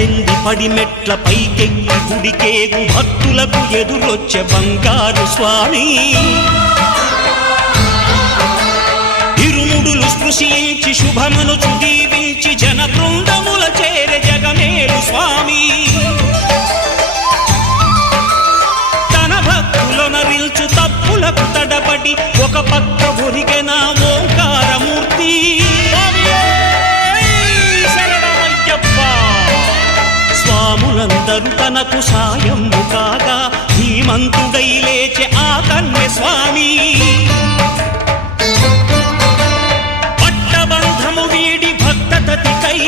పద్దెంది పడిమెట్ల పైకెక్కి గుడికేగు భక్తులకు ఎదురొచ్చే బంగారు స్వామి ఇరుముడులు స్పృశించి శుభమును చుదీవించి జన బృందముల చేరే జగమేలు స్వామి తన భక్తులొనరిల్చు తప్పులకు తడబడి ఒక పక్క ఒరిగెన ఓంకారమూర్తి స్వాములందరూ తనకు సాయము కాగా ధీమంతుడై లేచే ఆ కన్య స్వామి పట్టబంధము వీడి భక్తతతికై